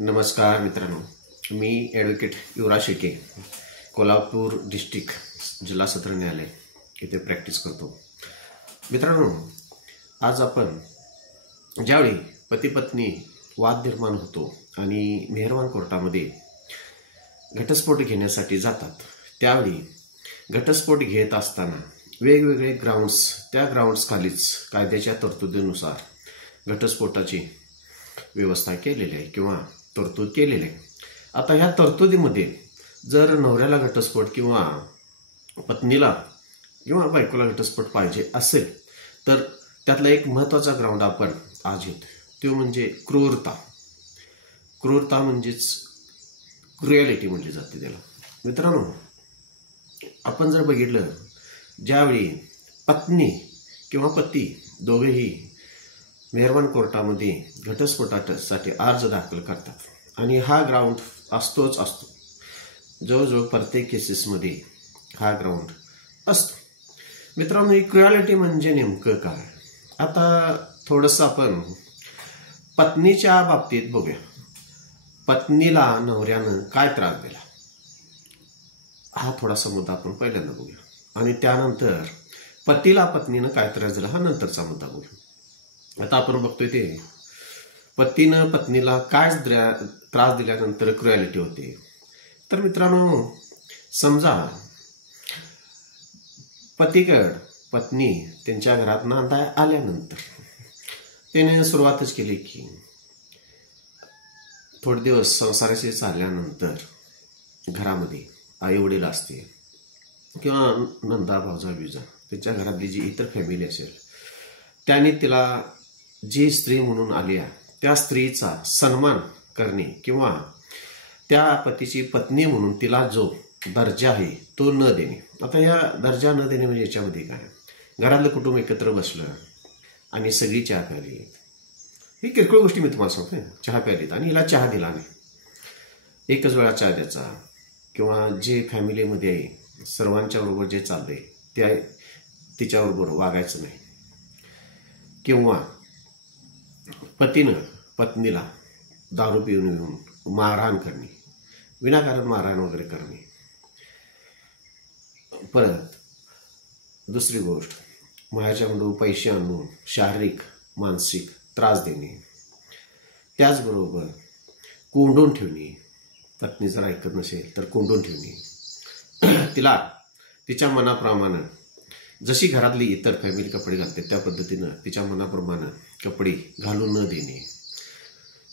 नमस्कार मित्रांनो, मी ॲडव्होकेट युवराज शेके, कोल्हापूर डिस्ट्रिक्ट जिल्हा सत्र न्यायालय येथे प्रॅक्टिस करतो. मित्रांनो, आज आपण ज्यावेळी पती पत्नी वाद निर्माण होतो आणि मेहरबान कोर्टामध्ये घटस्फोट घेण्यासाठी जातात, त्यावेळी घटस्फोट घेत असताना वेगवेगळे ग्राउंड्स, त्या ग्राउंड्स खालीच कायद्याच्या तरतुदीनुसार घटस्फोटाची व्यवस्था केलेली आहे किंवा तरतूद केलेली आहे. आता ह्या तरतुदीमध्ये जर नवऱ्याला घटस्फोट किंवा पत्नीला किंवा बायकोला घटस्फोट पाहिजे असेल तर त्यातला एक महत्त्वाचा ग्राउंड आपण आज घेतो, तो म्हणजे क्रूरता. क्रूरता म्हणजेच क्रुएलिटी म्हटली जाते त्याला. मित्रांनो, आपण जर बघितलं, ज्यावेळी पत्नी किंवा पती दोघेही मेहरबान कोर्टामध्ये घटस्फोटासाठी अर्ज दाखल करतात आणि हा ग्राउंड असतोच असतो. जवळजवळ प्रत्येक केसेसमध्ये हा ग्राउंड असतो. मित्रांनो, ही क्रुएलिटी म्हणजे नेमकं काय? आता थोडंसं आपण पत्नीच्या बाबतीत बघूया. पत्नीला नवऱ्यानं काय त्रास दिला, हा थोडासा मुद्दा आपण पहिल्यांदा बघूया आणि त्यानंतर पतीला पत्नीनं काय त्रास दिला हा नंतरचा मुद्दा बघूया. आता आपण बघतोय ते पतीनं पत्नीला काय त्रास दिल्यानंतर क्रुएलिटी होते. तर मित्रांनो, समजा पतीकडं पत्नी त्यांच्या घरात नांदाय आल्यानंतर त्याने सुरुवातच केली की थोडे दिवस संसाराशी चालल्यानंतर घरामध्ये आई वडील असते किंवा नंदा भावजा बिजा त्यांच्या घरातली जी इतर फॅमिली असेल, त्याने तिला जी स्त्री म्हणून आली आहे त्या स्त्रीचा सन्मान करणे किंवा त्या पतीची पत्नी म्हणून तिला जो दर्जा आहे तो न देणे. आता या दर्जा न देणे म्हणजे याच्यामध्ये काय, घरातलं कुटुंब एकत्र बसलं आणि सगळी चहा प्याली, ही किरकोळ गोष्टी मी तुम्हाला सांगतोय. चहा प्यालीत आणि हिला चहा दिला नाही, एकच वेळा चहा द्यायचा किंवा जे फॅमिलीमध्ये आहे सर्वांच्या बरोबर जे चाललंय त्या तिच्याबरोबर वागायचं नाही, किंवा पतीनं पत्नीला दारू पिऊन येऊन मारहाण करणे, विनाकारण मारहाण वगैरे करणे. परत दुसरी गोष्ट, मायाच्याकडून पैसे आणून शारीरिक मानसिक त्रास देणे. त्याचबरोबर कोंडून ठेवणे, पत्नी जर ऐकत नसेल तर कोंडून ठेवणे, तिला तिच्या मनाप्रमाणे जशी घरातली इतर फॅमिली कपडे घालते त्या पद्धतीनं तिच्या मनाप्रमाणे कपडे घालून न देणे,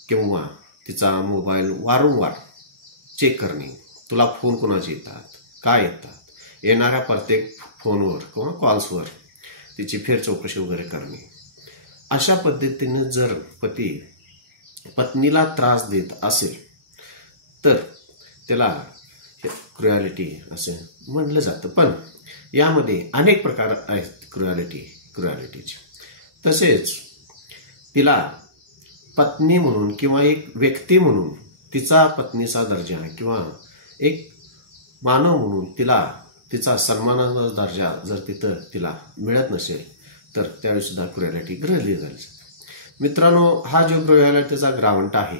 किंवा तिचा मोबाईल वारंवार चेक करणे, तुला फोन कोणाचे येतात, काय येतात, येणाऱ्या प्रत्येक फोनवर किंवा कॉल्सवर तिची फेर चौकशी वगैरे करणे. अशा पद्धतीनं जर पती पत्नीला त्रास देत असेल तर त्याला क्रुएलिटी असं म्हटलं जातं. पण यामध्ये अनेक प्रकार आहेत क्रुएलिटीचे. तसेच तिला पत्नी म्हणून किंवा एक व्यक्ती म्हणून तिचा पत्नीचा दर्जा किंवा एक मानव म्हणून तिला तिचा सन्मानाचा दर्जा जर तिथं तिला मिळत नसेल तर त्यावेळी सुद्धा क्रुएलिटी गृहीत झाली जाते. मित्रांनो, हा जो क्रुएलिटीचा ग्राउंड आहे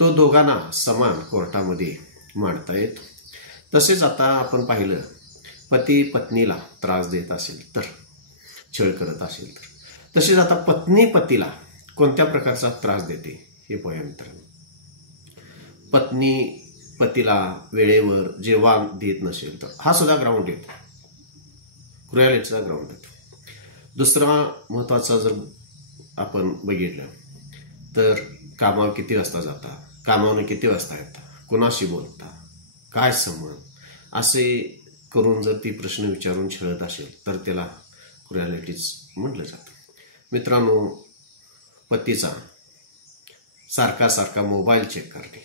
तो दोघांना समान कोर्टामध्ये मांडता येतो. तसेच आता आपण पाहिलं, पती पत्नीला त्रास देत असेल तर, छळ करत असेल तर, तसेच आता पत्नी पतीला कोणत्या प्रकारचा त्रास देते हे पाहूया मित्रांनो. पत्नी पतीला वेळेवर जेवण देत नसेल तर हा सुद्धा ग्राउंड येतो, क्रुएलिटीचा ग्राउंड येतो. दुसरा महत्त्वाचा जर आपण बघितलं तर कामावर किती वाजता जाता, कामावरून किती वाजता येता, कोणाशी बोलता, काय संबंध, असे करून जर ती प्रश्न विचारून छळत असेल तर त्याला क्रुएलिटीच म्हटलं जातं. मित्रांनो, पतीचा सारखा मोबाईल चेक करणे,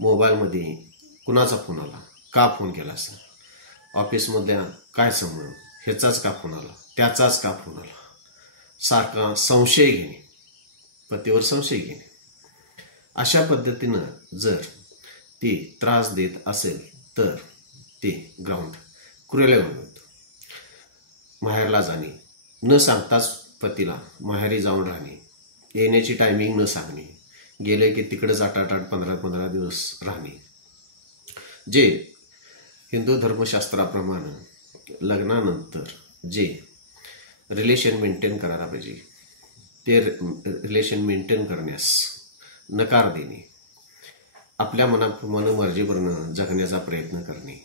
मोबाईलमध्ये कुणाचा फोन आला, का फोन केला असेल, ऑफिसमधल्या काय संबंध, ह्याचाच का फोन आला, त्याचाच का फोन आला, सारखा संशय घेणे, पतीवर संशय घेणे. अशा पद्धतीनं जर ती त्रास देत असेल तर ते ग्राउंड क्रुएल होतं. माहेरला जाणे, न सांगताच पतीला माहेरी जाऊन राहणे, येण्याची टायमिंग न सांगणे गेले की तिकडेच 8-8 15-15 दिवस राहणे, जे हिंदू धर्मशास्त्राप्रमाणे लग्नानंतर जे रिलेशन मेंटेन करायला पाहिजे ते रिलेशन मेंटेन करण्यास नकार देणे, आपल्या मनमर्जीवरनं जगण्याचा प्रयत्न करणे,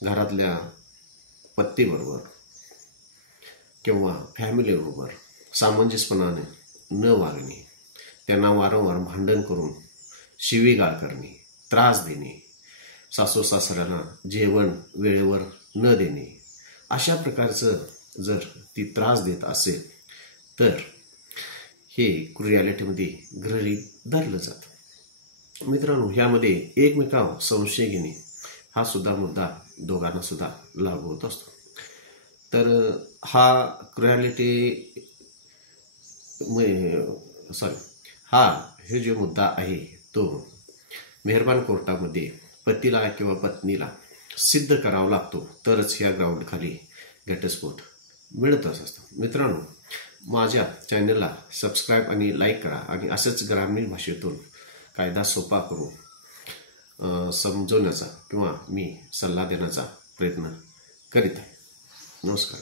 घरातल्या पत्नीबरोबर किंवा फॅमिलीबरोबर सामंजस्यपणाने न वागणे, त्यांना वारंवार भांडण करून शिवीगाळ करणे, त्रास देणे, सासू सासऱ्यांना जेवण वेळेवर न देणे, अशा प्रकारचं जर ती त्रास देत असेल तर हे रिॲलिटीमध्ये गृहीत धरलं जातं. मित्रांनो, ह्यामध्ये एकमेकावर संशय घेणे हा सुद्धा मुद्दा दोघांना सुद्धा लागू होत असतो. तर हे जो मुद्दा आहे तो मेहरबान कोर्टामध्ये पतीला किंवा पत्नीला सिद्ध करावा लागतो, तरच ह्या ग्राउंडखाली घटस्फोट मिळतच असतो. मित्रांनो, माझ्या चॅनलला सबस्क्राईब आणि लाईक करा आणि असंच ग्रामीण भाषेतून कायदा सोपा करून समजवण्याचा किंवा मी सल्ला देण्याचा प्रयत्न करीत आहे. नमस्कार.